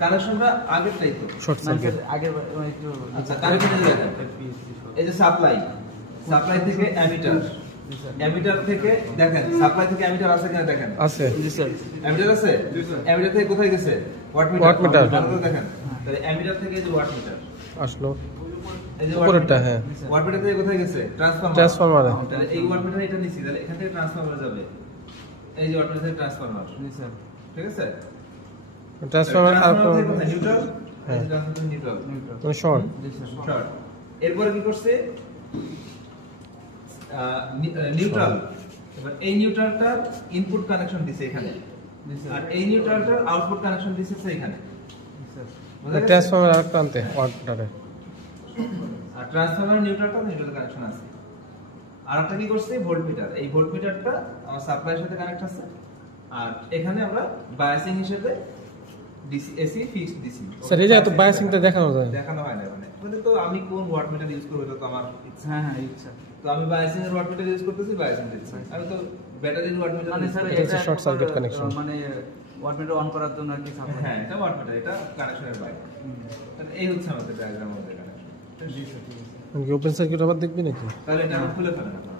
কানেকশনটা আগেরটাই তো short circuit আগের একটু আচ্ছা কানেকশন এই যে সাপ্লাই থেকে অ্যামিটার অ্যামিটার থেকে দেখেন সাপ্লাই থেকে অ্যামিটার আছে কিনা দেখেন আছে জি স্যার অ্যামিটার আছে অ্যামিটার থেকে কোথায় গেছে ওয়াট মিটার দেখেন তাহলে অ্যামিটার থেকে এই যে ওয়াট মিটার আসলো এই যে উপরেরটা হ্যাঁ ওয়াট মিটার থেকে কোথায় গেছে ট্রান্সফরমারে তাহলে এই ওয়াট মিটার এটা নিছি তাহলে এখান থেকে ট্রান্সফরমারে যাবে এই যে ওয়াট মিটার থেকে ট্রান্সফরমার জি স্যার ঠিক আছে ট্রান্সফরমার আর নিউট্রাল হ্যাঁ নিউট্রাল মানে শর্ট শর্ট এরপর কি করছে নিউট্রাল এবার এই নিউট্রালটার ইনপুট কানেকশন দিছে এখানে আর এই নিউট্রালটার আউটপুট কানেকশন দিছে এখানে ট্রান্সফরমার আর প্রান্তে ওয়াটমিটারে আর ট্রান্সফরমার নিউট্রাল কানেকশন আছে আর একটা কি করছে ভোল্টমিটার এই ভোল্টমিটারটা আমার সাপ্লাইয়ের সাথে কানেক্ট আছে আর এখানে আমরা বায়াসিং হিসেবে DC AC fixed DC sir এই জায়গা তো বায়াসিংটা দেখানো যায় দেখানো হয় না মানে তো আমি কোন ওয়াটমিটার ইউজ করব এটা তো আমার ইচ্ছা হ্যাঁ ইচ্ছা তো আমি বায়াসিং এর ওয়াটমিটার ইউজ করতেছি বায়াসিং দিচ্ছি আমি তো ব্যাটারির ওয়াটমিটার মানে স্যার এটা শর্ট সার্কিট কানেকশন মানে ওয়াটমিটার অন করার জন্য আর কি সাপ্লাই হ্যাঁ এটা ওয়াটমিটার এটা কানেকশনের বাইরে তাহলে এই হচ্ছে আমাদের ডায়াগ্রাম আমাদের কানেকশন জি স্যার ঠিক আছে ওপেন সার্কিট আবার দেখবি নাকি তাহলে এটা খুলে ফেলেন